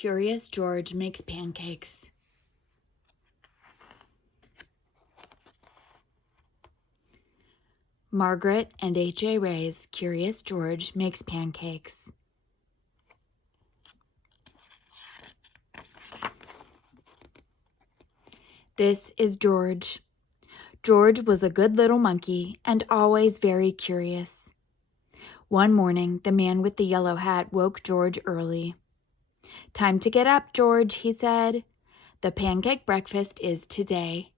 Curious George makes pancakes. Margret and H.A.Rey's Curious George makes pancakes. This is George. George was a good little monkey and always very curious. One morning, the man with the yellow hat woke George early. "Time to get up, George," he said. "The pancake breakfast is today."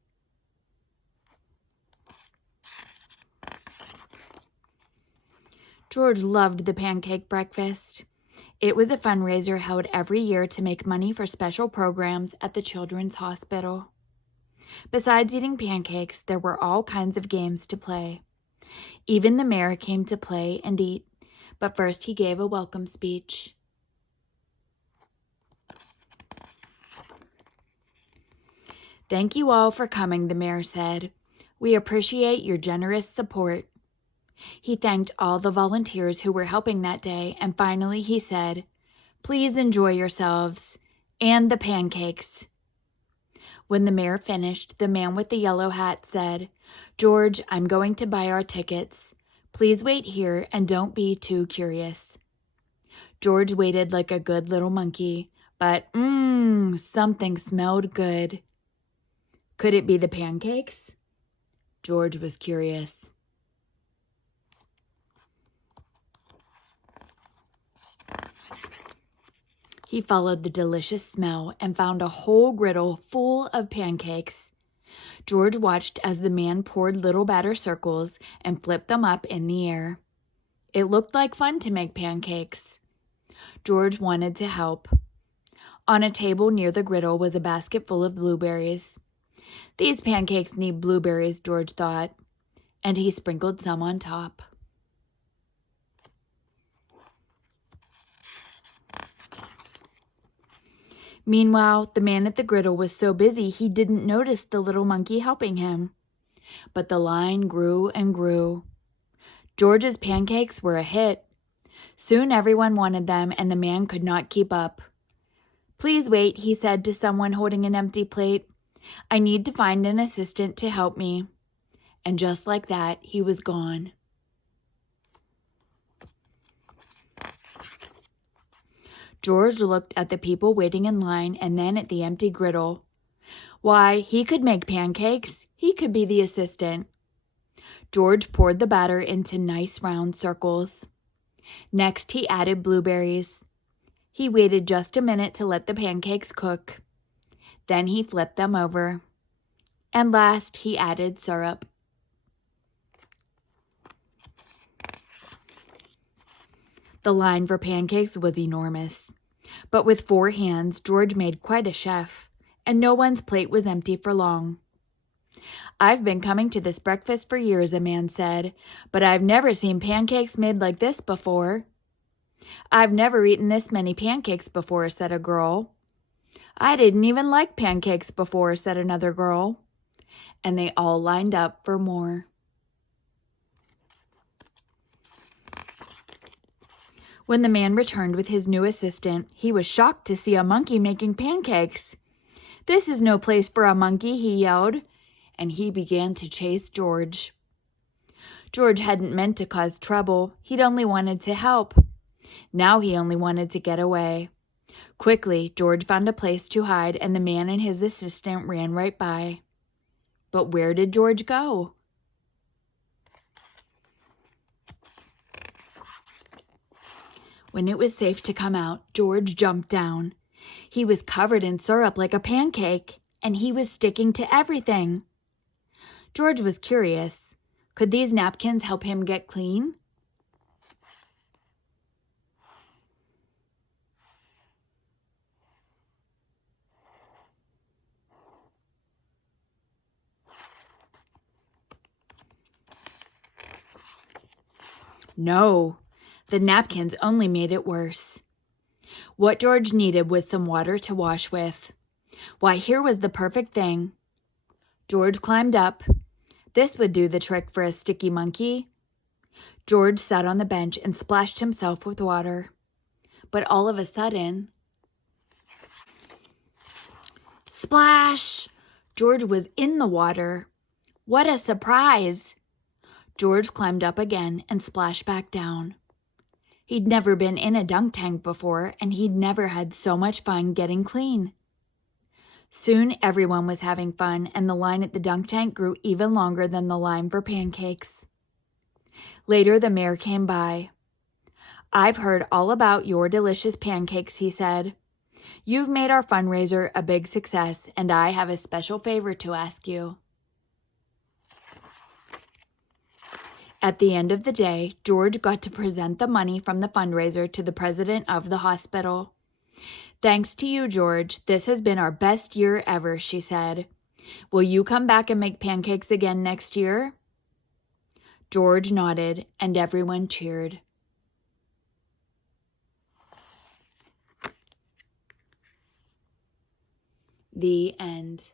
George loved the pancake breakfast. It was a fundraiser held every year to make money for special programs at the Children's Hospital. Besides eating pancakes, there were all kinds of games to play. Even the mayor came to play and eat, but first he gave a welcome speech. "Thank you all for coming," the mayor said. "We appreciate your generous support." He thanked all the volunteers who were helping that day, and finally he said, "Please enjoy yourselves, and the pancakes." When the mayor finished, the man with the yellow hat said, "George, I'm going to buy our tickets. Please wait here and don't be too curious." George waited like a good little monkey, but something smelled good. Could it be the pancakes? George was curious. He followed the delicious smell and found a whole griddle full of pancakes. George watched as the man poured little batter circles and flipped them up in the air. It looked like fun to make pancakes. George wanted to help. On a table near the griddle was a basket full of blueberries. "These pancakes need blueberries," George thought, and he sprinkled some on top. Meanwhile, the man at the griddle was so busy he didn't notice the little monkey helping him. But the line grew and grew. George's pancakes were a hit. Soon everyone wanted them, and the man could not keep up. "Please wait," he said to someone holding an empty plate. "I need to find an assistant to help me." And just like that, he was gone. George looked at the people waiting in line and then at the empty griddle. Why, he could make pancakes. He could be the assistant. George poured the batter into nice round circles. Next, he added blueberries. He waited just a minute to let the pancakes cook. Then he flipped them over. And last, he added syrup. The line for pancakes was enormous. But with 4 hands, George made quite a chef, and no one's plate was empty for long. "I've been coming to this breakfast for years," a man said, "but I've never seen pancakes made like this before." "I've never eaten this many pancakes before," said a girl. "I didn't even like pancakes before," said another girl. And they all lined up for more. When the man returned with his new assistant, he was shocked to see a monkey making pancakes. "This is no place for a monkey," he yelled, and he began to chase George. George hadn't meant to cause trouble. He'd only wanted to help. Now he only wanted to get away. Quickly, George found a place to hide, and the man and his assistant ran right by. But where did George go? When it was safe to come out, George jumped down. He was covered in syrup like a pancake, and he was sticking to everything. George was curious. Could these napkins help him get clean? No, the napkins only made it worse. What George needed was some water to wash with. Why, here was the perfect thing. George climbed up. This would do the trick for a sticky monkey. George sat on the bench and splashed himself with water. But all of a sudden, Splash! George was in the water. What a surprise! George climbed up again and splashed back down. He'd never been in a dunk tank before, and he'd never had so much fun getting clean. Soon everyone was having fun, and the line at the dunk tank grew even longer than the line for pancakes. Later, the mayor came by. "I've heard all about your delicious pancakes," he said. "You've made our fundraiser a big success, and I have a special favor to ask you." At the end of the day, George got to present the money from the fundraiser to the president of the hospital. "Thanks to you, George. This has been our best year ever," she said. "Will you come back and make pancakes again next year?" George nodded, and everyone cheered. The end.